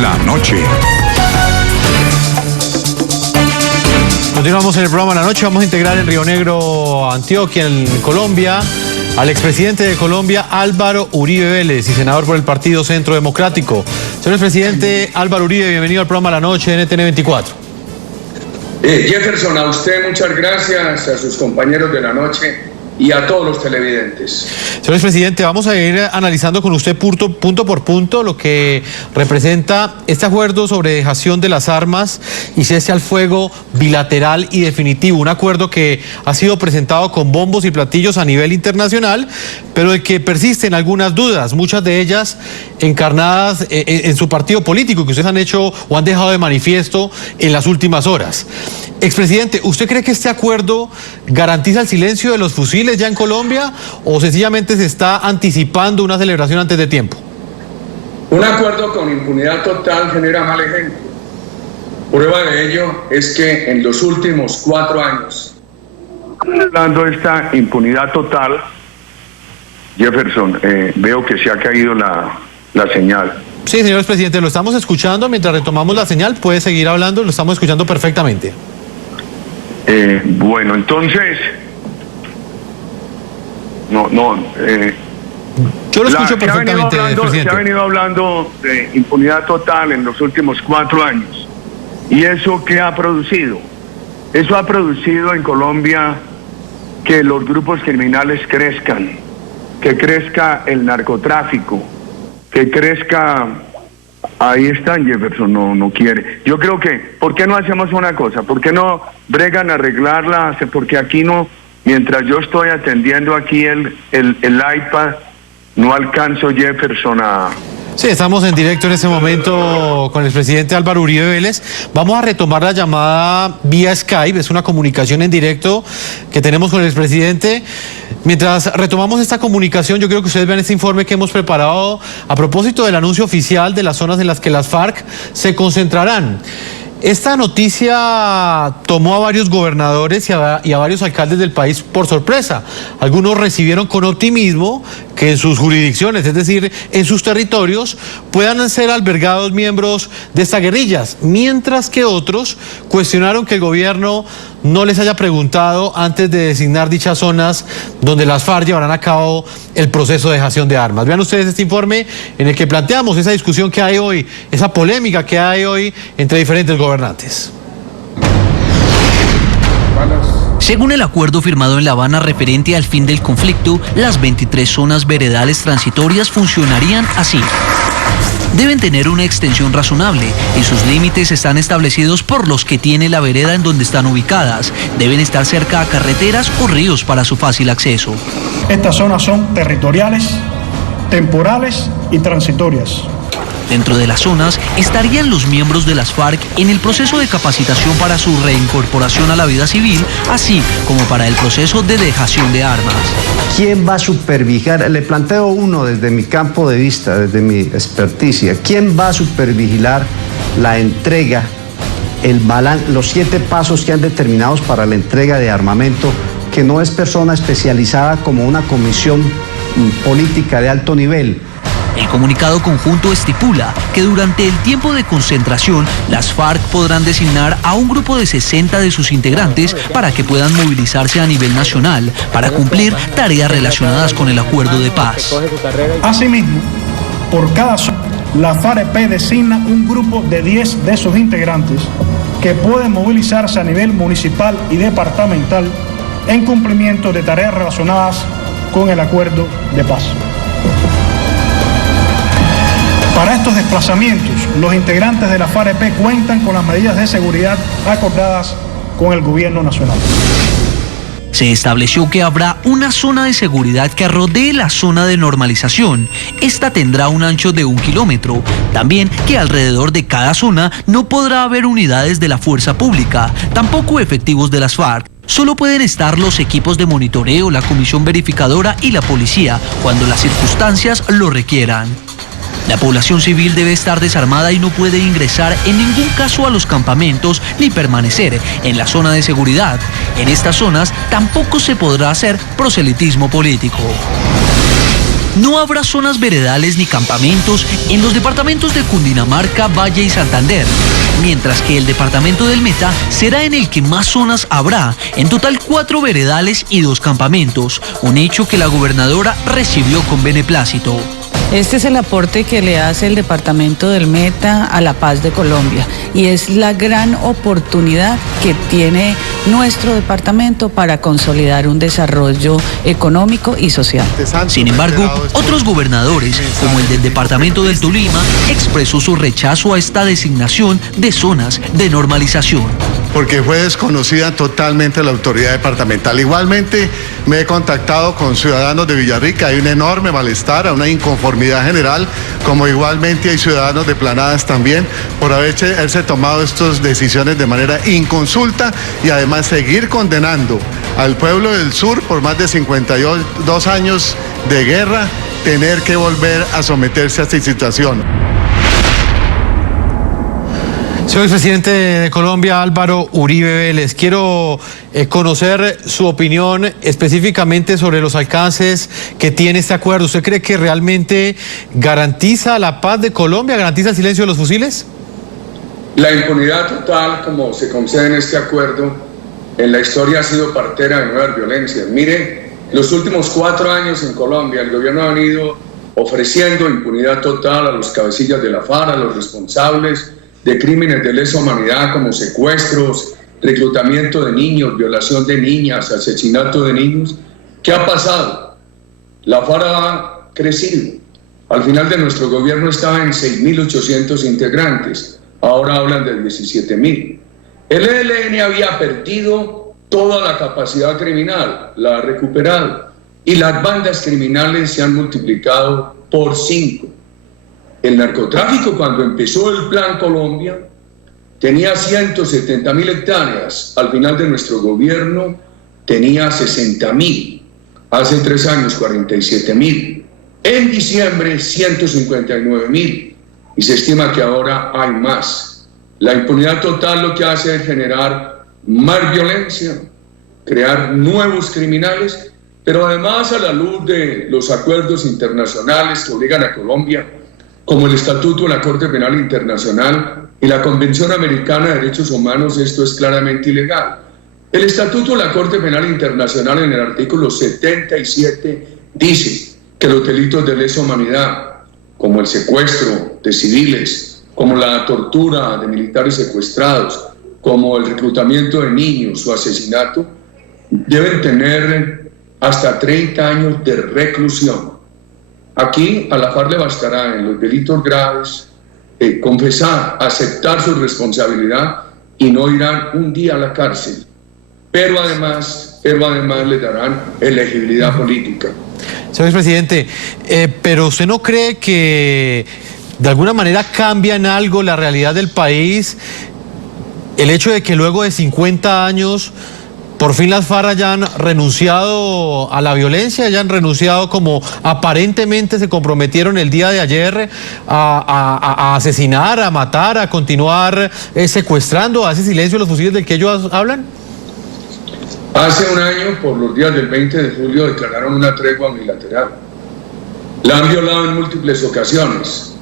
la noche. Continuamos en el programa La Noche. Vamos a integrar en Río Negro, Antioquia, en Colombia, al expresidente de Colombia, Álvaro Uribe Vélez, y senador por el Partido Centro Democrático. Señor presidente Álvaro Uribe, bienvenido al programa La Noche de NTN 24. Jefferson, a usted muchas gracias, a sus compañeros de La Noche y a todos los televidentes. Señor presidente, vamos a ir analizando con usted punto por punto lo que representa este acuerdo sobre dejación de las armas y cese al fuego bilateral y definitivo. Un acuerdo que ha sido presentado con bombos y platillos a nivel internacional, pero de que persisten algunas dudas, muchas de ellas encarnadas en su partido político, que ustedes han hecho o han dejado de manifiesto en las últimas horas. Expresidente, ¿usted cree que este acuerdo garantiza el silencio de los fusiles ya en Colombia o sencillamente se está anticipando una celebración antes de tiempo? Un acuerdo con impunidad total genera mal ejemplo. Prueba de ello es que en los últimos 4 años, hablando de esta impunidad total, Jefferson, veo que se ha caído la señal. Sí, señor presidente, lo estamos escuchando. Mientras retomamos la señal, puede seguir hablando, lo estamos escuchando perfectamente. Bueno, entonces, yo lo escucho perfectamente, presidente. Se ha venido hablando de impunidad total en los últimos 4 años. ¿Y eso qué ha producido? Eso ha producido en Colombia que los grupos criminales crezcan, que crezca el narcotráfico, que crezca. Ahí están, Jefferson, no quiere. Yo creo que, ¿por qué no hacemos una cosa? ¿Por qué no bregan a arreglarla? Porque aquí no, mientras yo estoy atendiendo aquí el iPad, no alcanzo, Jefferson, a... Sí, estamos en directo en este momento con el presidente Álvaro Uribe Vélez. Vamos a retomar la llamada vía Skype, es una comunicación en directo que tenemos con el presidente. Mientras retomamos esta comunicación, yo quiero que ustedes vean este informe que hemos preparado a propósito del anuncio oficial de las zonas en las que las FARC se concentrarán. Esta noticia tomó a varios gobernadores y a varios alcaldes del país por sorpresa. Algunos recibieron con optimismo que en sus jurisdicciones, es decir, en sus territorios, puedan ser albergados miembros de estas guerrillas, mientras que otros cuestionaron que el gobierno no les haya preguntado antes de designar dichas zonas donde las FARC llevarán a cabo el proceso de dejación de armas. Vean ustedes este informe en el que planteamos esa discusión que hay hoy, esa polémica que hay hoy entre diferentes gobernantes. Según el acuerdo firmado en La Habana referente al fin del conflicto, las 23 zonas veredales transitorias funcionarían así. Deben tener una extensión razonable y sus límites están establecidos por los que tiene la vereda en donde están ubicadas. Deben estar cerca a carreteras o ríos para su fácil acceso. Estas zonas son territoriales, temporales y transitorias. Dentro de las zonas estarían los miembros de las FARC en el proceso de capacitación para su reincorporación a la vida civil, así como para el proceso de dejación de armas. ¿Quién va a supervigilar? Le planteo uno desde mi campo de vista, desde mi experticia. ¿Quién va a supervigilar la entrega, los 7 pasos que han determinados para la entrega de armamento, que no es persona especializada como una comisión política de alto nivel? El comunicado conjunto estipula que durante el tiempo de concentración, las FARC podrán designar a un grupo de 60 de sus integrantes para que puedan movilizarse a nivel nacional para cumplir tareas relacionadas con el acuerdo de paz. Asimismo, por cada zona, la FAREP designa un grupo de 10 de sus integrantes que pueden movilizarse a nivel municipal y departamental en cumplimiento de tareas relacionadas con el acuerdo de paz. Para estos desplazamientos, los integrantes de la FAREP cuentan con las medidas de seguridad acordadas con el gobierno nacional. Se estableció que habrá una zona de seguridad que rodee la zona de normalización. Esta tendrá un ancho de 1 kilómetro. También que alrededor de cada zona no podrá haber unidades de la fuerza pública, tampoco efectivos de las FARC. Solo pueden estar los equipos de monitoreo, la comisión verificadora y la policía, cuando las circunstancias lo requieran. La población civil debe estar desarmada y no puede ingresar en ningún caso a los campamentos ni permanecer en la zona de seguridad. En estas zonas tampoco se podrá hacer proselitismo político. No habrá zonas veredales ni campamentos en los departamentos de Cundinamarca, Valle y Santander, mientras que el departamento del Meta será en el que más zonas habrá, en total 4 veredales y 2 campamentos, un hecho que la gobernadora recibió con beneplácito. Este es el aporte que le hace el departamento del Meta a la paz de Colombia y es la gran oportunidad que tiene nuestro departamento para consolidar un desarrollo económico y social. Sin embargo, otros gobernadores, como el del departamento del Tolima, expresó su rechazo a esta designación de zonas de normalización. Porque fue desconocida totalmente la autoridad departamental. Igualmente me he contactado con ciudadanos de Villarrica, hay un enorme malestar, una inconformidad general, como igualmente hay ciudadanos de Planadas también, por haberse tomado estas decisiones de manera inconsulta y además seguir condenando al pueblo del sur por más de 52 años de guerra, tener que volver a someterse a esta situación. Señor presidente de Colombia, Álvaro Uribe Vélez, quiero conocer su opinión específicamente sobre los alcances que tiene este acuerdo. ¿Usted cree que realmente garantiza la paz de Colombia, garantiza el silencio de los fusiles? La impunidad total, como se concede en este acuerdo, en la historia ha sido partera de nuevas violencias. Mire, los últimos 4 años en Colombia el gobierno ha venido ofreciendo impunidad total a los cabecillas de la FARC, a los responsables de crímenes de lesa humanidad como secuestros, reclutamiento de niños, violación de niñas, asesinato de niños. ¿Qué ha pasado? La FARC ha crecido. Al final de nuestro gobierno estaba en 6.800 integrantes, ahora hablan de 17.000. El ELN había perdido toda la capacidad criminal, la ha recuperado, y las bandas criminales se han multiplicado por 5. El narcotráfico, cuando empezó el Plan Colombia, tenía 170.000 hectáreas. Al final de nuestro gobierno tenía 60.000. Hace 3 años, 47.000. En diciembre, 159.000. Y se estima que ahora hay más. La impunidad total lo que hace es generar más violencia, crear nuevos criminales, pero además a la luz de los acuerdos internacionales que obligan a Colombia, como el Estatuto de la Corte Penal Internacional y la Convención Americana de Derechos Humanos, esto es claramente ilegal. El Estatuto de la Corte Penal Internacional, en el artículo 77, dice que los delitos de lesa humanidad, como el secuestro de civiles, como la tortura de militares secuestrados, como el reclutamiento de niños o asesinato, deben tener hasta 30 años de reclusión. Aquí a la FARC le bastará en los delitos graves confesar, aceptar su responsabilidad y no irán un día a la cárcel. Pero además le darán elegibilidad política. Señor presidente, pero ¿usted no cree que de alguna manera cambia en algo la realidad del país el hecho de que luego de 50 años por fin las FARC hayan renunciado a la violencia, hayan renunciado como aparentemente se comprometieron el día de ayer a asesinar, a matar, a continuar secuestrando, a ese silencio de los fusiles del que ellos hablan? Hace un año, por los días del 20 de julio, declararon una tregua unilateral. La han violado en múltiples ocasiones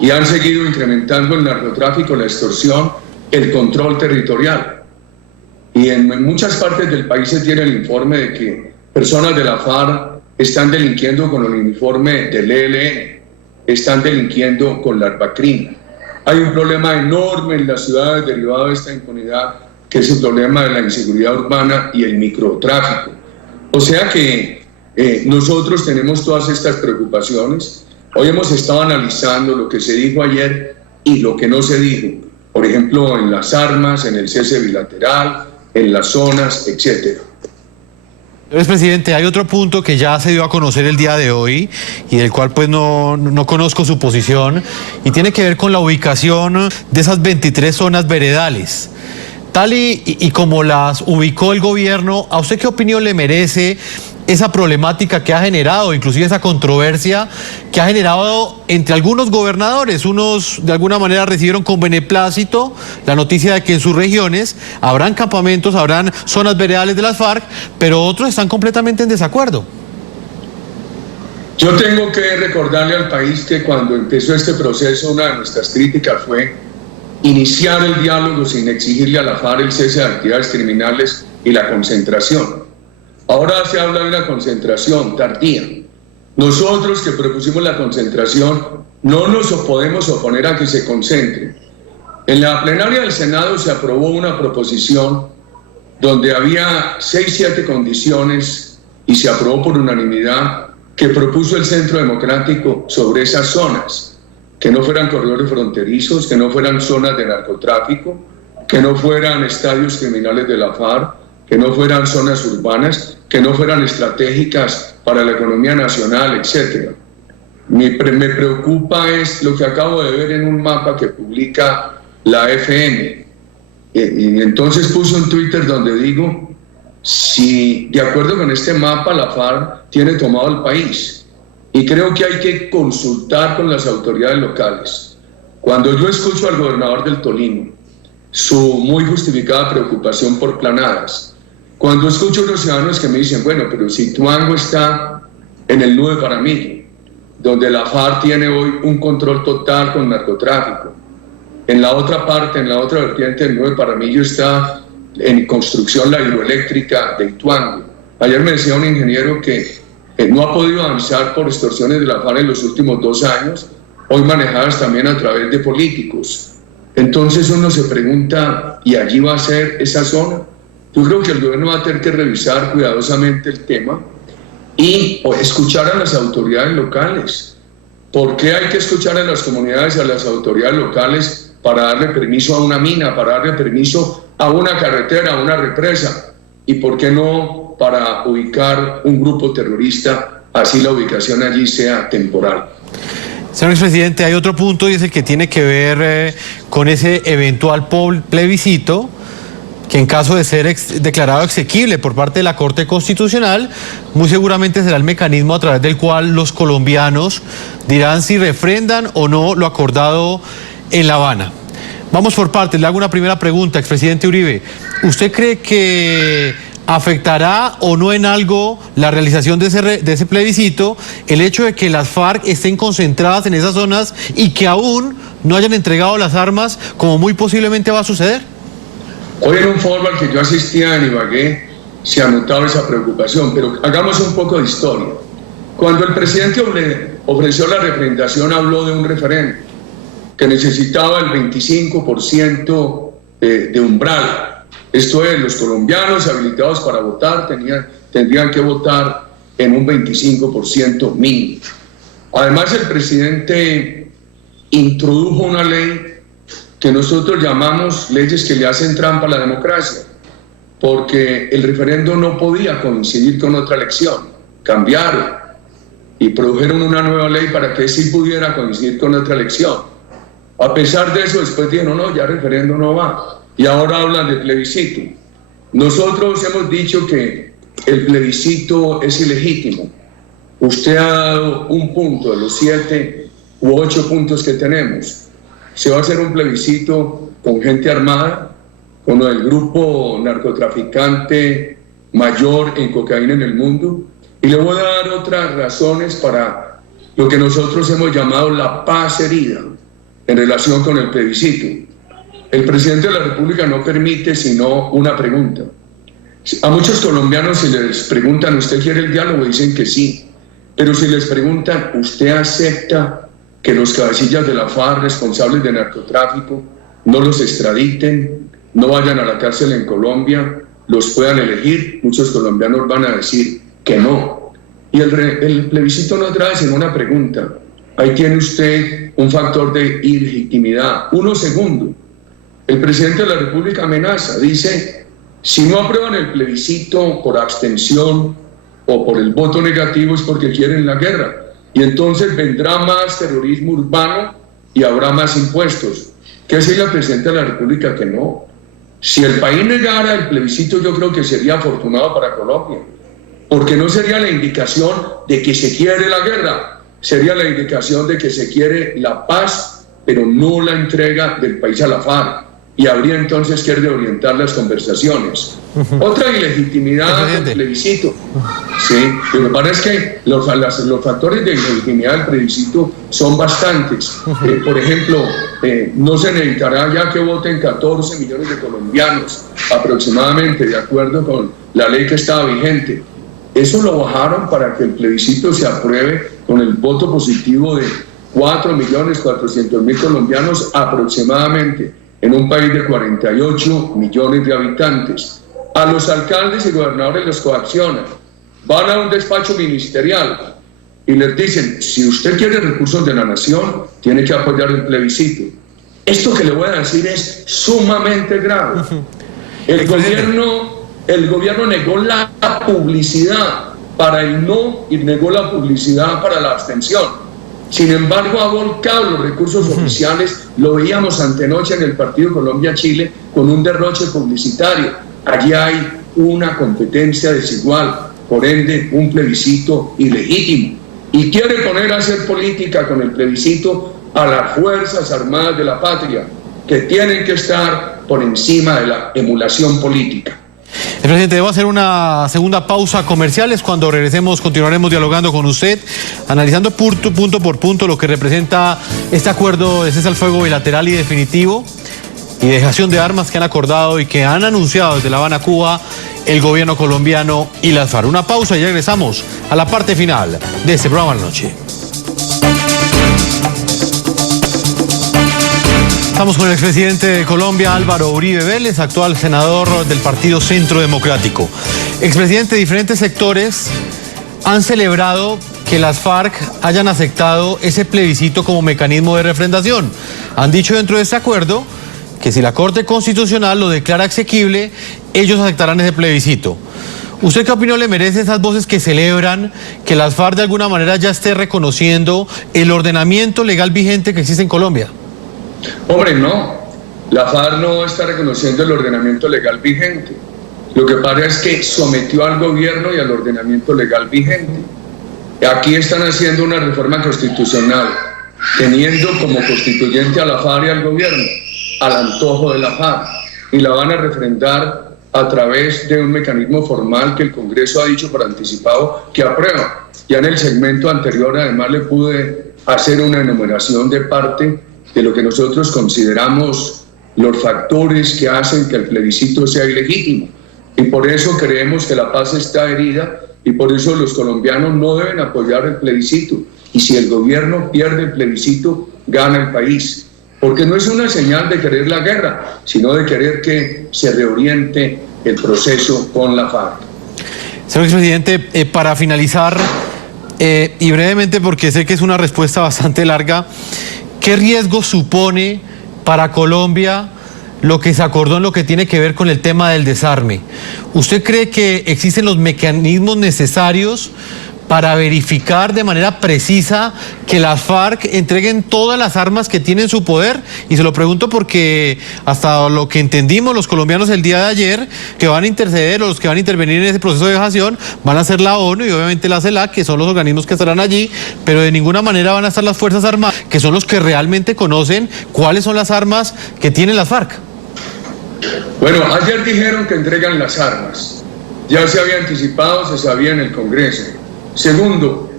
y han seguido incrementando el narcotráfico, la extorsión, el control territorial. Y en muchas partes del país se tiene el informe de que personas de la FARC están delinquiendo con el uniforme del ELN, están delinquiendo con la Arpacrim. Hay un problema enorme en las ciudades derivado de esta impunidad, que es el problema de la inseguridad urbana y el microtráfico. O sea que nosotros tenemos todas estas preocupaciones. Hoy hemos estado analizando lo que se dijo ayer y lo que no se dijo. Por ejemplo, en las armas, en el cese bilateral, en las zonas, etcétera. Señor presidente, hay otro punto que ya se dio a conocer el día de hoy y del cual pues no conozco su posición y tiene que ver con la ubicación de esas 23 zonas veredales. Tal y como las ubicó el gobierno, ¿a usted qué opinión le merece esa problemática que ha generado, inclusive esa controversia que ha generado entre algunos gobernadores? Unos de alguna manera recibieron con beneplácito la noticia de que en sus regiones habrán campamentos, habrán zonas veredales de las FARC, pero otros están completamente en desacuerdo. Yo tengo que recordarle al país que cuando empezó este proceso, una de nuestras críticas fue iniciar el diálogo sin exigirle a la FARC el cese de actividades criminales y la concentración. Ahora se habla de una concentración tardía. Nosotros que propusimos la concentración no nos podemos oponer a que se concentre. En la plenaria del Senado se aprobó una proposición donde había 6-7 condiciones y se aprobó por unanimidad que propuso el Centro Democrático sobre esas zonas, que no fueran corredores fronterizos, que no fueran zonas de narcotráfico, que no fueran estadios criminales de la FARC, que no fueran zonas urbanas, que no fueran estratégicas para la economía nacional, etc. Me preocupa es lo que acabo de ver en un mapa que publica la FM. Y entonces puse un Twitter donde digo, si de acuerdo con este mapa la FARC tiene tomado el país, y creo que hay que consultar con las autoridades locales. Cuando yo escucho al gobernador del Tolima su muy justificada preocupación por planadas, cuando escucho a los ciudadanos que me dicen, bueno, pero si Tuango está en el Nudo de Paramillo, donde la FARC tiene hoy un control total con narcotráfico, en la otra parte, en la otra vertiente del Nudo de Paramillo está en construcción la hidroeléctrica de Ituango. Ayer me decía un ingeniero que no ha podido avanzar por extorsiones de la FARC en los últimos 2 años, hoy manejadas también a través de políticos. Entonces uno se pregunta, ¿y allí va a ser esa zona? Yo creo que el gobierno va a tener que revisar cuidadosamente el tema y escuchar a las autoridades locales. ¿Por qué hay que escuchar a las comunidades y a las autoridades locales para darle permiso a una mina, para darle permiso a una carretera, a una represa? ¿Y por qué no para ubicar un grupo terrorista, así la ubicación allí sea temporal? Señor expresidente, hay otro punto y es el que tiene que ver con ese eventual plebiscito que en caso de ser declarado exequible por parte de la Corte Constitucional, muy seguramente será el mecanismo a través del cual los colombianos dirán si refrendan o no lo acordado en La Habana. Vamos por partes, le hago una primera pregunta, expresidente Uribe. ¿Usted cree que afectará o no en algo la realización de ese plebiscito el hecho de que las FARC estén concentradas en esas zonas y que aún no hayan entregado las armas, como muy posiblemente va a suceder? Hoy en un foro al que yo asistía en Ibagué se anotaba esa preocupación, pero hagamos un poco de historia. Cuando el presidente ofreció la refrendación, habló de un referéndum que necesitaba el 25% de umbral. Esto es, los colombianos habilitados para votar tendrían que votar en un 25% mínimo. Además, el presidente introdujo una ley que nosotros llamamos leyes que le hacen trampa a la democracia, porque el referendo no podía coincidir con otra elección. Cambiaron y produjeron una nueva ley para que sí pudiera coincidir con otra elección. A pesar de eso, después dijeron, no, ya referendo no va. Y ahora hablan de plebiscito. Nosotros hemos dicho que el plebiscito es ilegítimo. Usted ha dado un punto de los 7 u 8 puntos que tenemos. Se va a hacer un plebiscito con gente armada, con el grupo narcotraficante mayor en cocaína en el mundo. Y le voy a dar otras razones para lo que nosotros hemos llamado la paz herida en relación con el plebiscito. El presidente de la República no permite sino una pregunta. A muchos colombianos si les preguntan, ¿usted quiere el diálogo? Dicen que sí. Pero si les preguntan, ¿usted acepta que los cabecillas de la FARC responsables de narcotráfico no los extraditen, no vayan a la cárcel en Colombia, los puedan elegir? Muchos colombianos van a decir que no. Y el plebiscito no trae sino una pregunta. Ahí tiene usted un factor de ilegitimidad. 1 segundo. El presidente de la República amenaza, dice, si no aprueban el plebiscito por abstención o por el voto negativo es porque quieren la guerra. Y entonces vendrá más terrorismo urbano y habrá más impuestos. ¿Qué hace la presidenta de la República? Que no. Si el país negara el plebiscito, yo creo que sería afortunado para Colombia, porque no sería la indicación de que se quiere la guerra, sería la indicación de que se quiere la paz, pero no la entrega del país a la FARC. y habría entonces que reorientar las conversaciones. Otra ilegitimidad del plebiscito. Sí, lo que pasa es que los factores de ilegitimidad del plebiscito son bastantes. Por ejemplo, no se necesitará ya que voten 14 millones de colombianos aproximadamente, de acuerdo con la ley que estaba vigente. Eso lo bajaron para que el plebiscito se apruebe con el voto positivo de 4.400.000 colombianos aproximadamente, en un país de 48 millones de habitantes. A los alcaldes y gobernadores los coaccionan, van a un despacho ministerial y les dicen: si usted quiere recursos de la nación, tiene que apoyar el plebiscito. Esto que le voy a decir es sumamente grave. El gobierno negó la publicidad para el no y negó la publicidad para la abstención. Sin embargo, ha volcado los recursos oficiales, lo veíamos antenoche en el partido Colombia-Chile, con un derroche publicitario. Allí hay una competencia desigual, por ende, un plebiscito ilegítimo. Y quiere poner a hacer política con el plebiscito a las Fuerzas Armadas de la patria, que tienen que estar por encima de la emulación política. Presidente, debo hacer una segunda pausa comerciales. Cuando regresemos continuaremos dialogando con usted, analizando punto por punto lo que representa este acuerdo de cese al fuego bilateral y definitivo y dejación de armas que han acordado y que han anunciado desde La Habana, Cuba, el gobierno colombiano y las FARC. Una pausa y regresamos a la parte final de este programa de la noche. Estamos con el expresidente de Colombia, Álvaro Uribe Vélez, actual senador del Partido Centro Democrático. Expresidente, diferentes sectores han celebrado que las FARC hayan aceptado ese plebiscito como mecanismo de refrendación. Han dicho dentro de este acuerdo que si la Corte Constitucional lo declara exequible, ellos aceptarán ese plebiscito. ¿Usted qué opinión le merece esas voces que celebran que las FARC de alguna manera ya esté reconociendo el ordenamiento legal vigente que existe en Colombia? Hombre, no. La FARC no está reconociendo el ordenamiento legal vigente. Lo que pasa es que sometió al gobierno y al ordenamiento legal vigente. Aquí están haciendo una reforma constitucional, teniendo como constituyente a la FARC y al gobierno, al antojo de la FARC, y la van a refrendar a través de un mecanismo formal que el Congreso ha dicho por anticipado que aprueba. Ya en el segmento anterior además le pude hacer una enumeración de parte de lo que nosotros consideramos los factores que hacen que el plebiscito sea ilegítimo. Y por eso creemos que la paz está herida y por eso los colombianos no deben apoyar el plebiscito. Y si el gobierno pierde el plebiscito, gana el país. Porque no es una señal de querer la guerra, sino de querer que se reoriente el proceso con la FARC. Señor expresidente, para finalizar, y brevemente porque sé que es una respuesta bastante larga, ¿qué riesgo supone para Colombia lo que se acordó en lo que tiene que ver con el tema del desarme? ¿Usted cree que existen los mecanismos necesarios para verificar de manera precisa que las FARC entreguen todas las armas que tienen en su poder? Y se lo pregunto porque hasta lo que entendimos los colombianos el día de ayer, que van a interceder o los que van a intervenir en ese proceso de dejación van a ser la ONU y obviamente la CELAC, que son los organismos que estarán allí, pero de ninguna manera van a estar las Fuerzas Armadas, que son los que realmente conocen cuáles son las armas que tienen las FARC. Bueno, ayer dijeron que entregan las armas. Ya se había anticipado, se sabía en el Congreso. Segundo,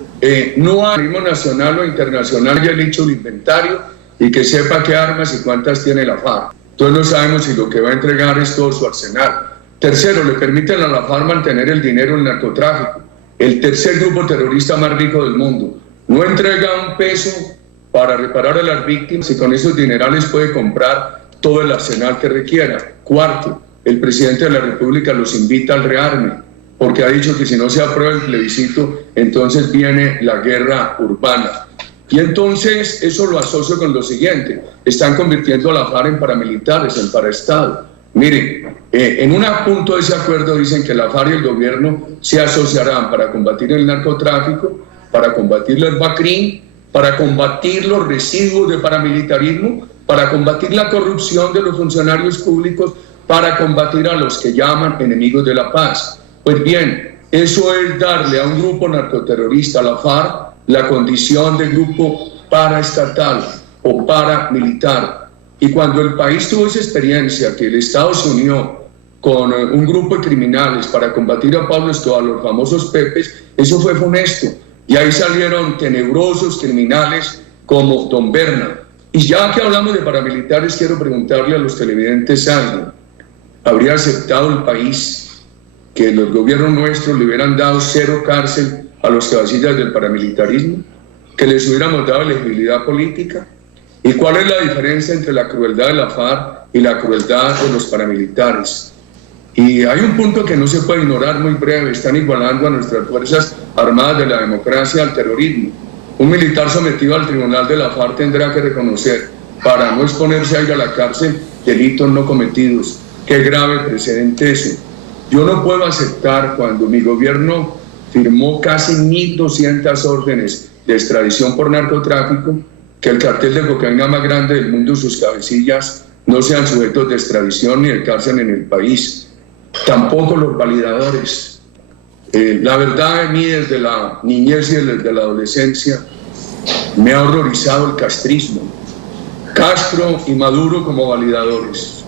no hay organismo nacional o internacional que haya hecho el inventario y que sepa qué armas y cuántas tiene la FARC. Entonces no sabemos si lo que va a entregar es todo su arsenal. Tercero, le permiten a la FARC mantener el dinero en el narcotráfico, el tercer grupo terrorista más rico del mundo. No entrega un peso para reparar a las víctimas y con esos dinerales puede comprar todo el arsenal que requiera. Cuarto, el presidente de la República los invita al rearme, porque ha dicho que si no se aprueba el plebiscito, entonces viene la guerra urbana. Y entonces eso lo asocio con lo siguiente: están convirtiendo a la FARC en paramilitares, en paraestado. Miren, en un punto de ese acuerdo dicen que la FARC y el gobierno se asociarán para combatir el narcotráfico, para combatir el BACRIM, para combatir los residuos de paramilitarismo, para combatir la corrupción de los funcionarios públicos, para combatir a los que llaman enemigos de la paz. Pues bien, eso es darle a un grupo narcoterrorista, la FARC, la condición de grupo paraestatal o paramilitar. Y cuando el país tuvo esa experiencia, que el Estado se unió con un grupo de criminales para combatir a Pablo Escobar, los famosos Pepes, eso fue funesto. Y ahí salieron tenebrosos criminales como Don Berna. Y ya que hablamos de paramilitares, quiero preguntarle a los televidentes algo. ¿Habría aceptado el país que los gobiernos nuestros le hubieran dado 0 cárcel a los cabecillas del paramilitarismo? ¿Que les hubiéramos dado elegibilidad política? ¿Y cuál es la diferencia entre la crueldad de la FARC y la crueldad de los paramilitares? Y hay un punto que no se puede ignorar, muy breve: están igualando a nuestras Fuerzas Armadas de la democracia al terrorismo. Un militar sometido al tribunal de la FARC tendrá que reconocer, para no exponerse a ir a la cárcel, delitos no cometidos. Qué grave precedente eso. Yo no puedo aceptar, cuando mi gobierno firmó casi 1.200 órdenes de extradición por narcotráfico, que el cartel de cocaína más grande del mundo y sus cabecillas no sean sujetos de extradición ni de cárcel en el país. Tampoco los validadores. La verdad, de mí, desde la niñez y desde la adolescencia, me ha horrorizado el castrismo. Castro y Maduro como validadores.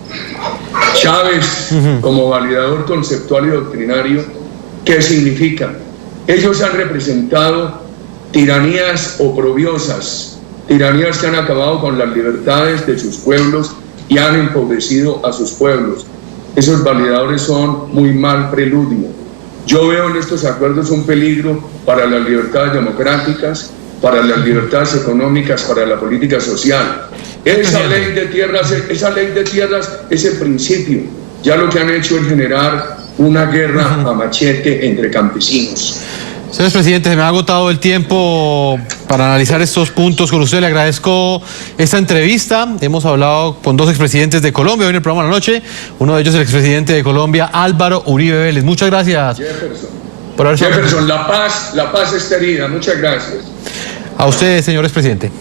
Chávez como validador conceptual y doctrinario. ¿Qué significa? Ellos han representado tiranías oprobiosas, tiranías que han acabado con las libertades de sus pueblos y han empobrecido a sus pueblos. Esos validadores son muy mal preludio. Yo veo en estos acuerdos un peligro para las libertades democráticas, para las libertades económicas, para la política social. Esa ley de tierras es el principio. Ya lo que han hecho es generar una guerra a machete entre campesinos. Señor presidente, se me ha agotado el tiempo para analizar estos puntos con usted. Le agradezco esta entrevista. Hemos hablado con 2 expresidentes de Colombia hoy en el programa de la noche. Uno de ellos el expresidente de Colombia, Álvaro Uribe Vélez. Muchas gracias. Jefferson, la paz está herida. Muchas gracias. A usted, señor expresidente.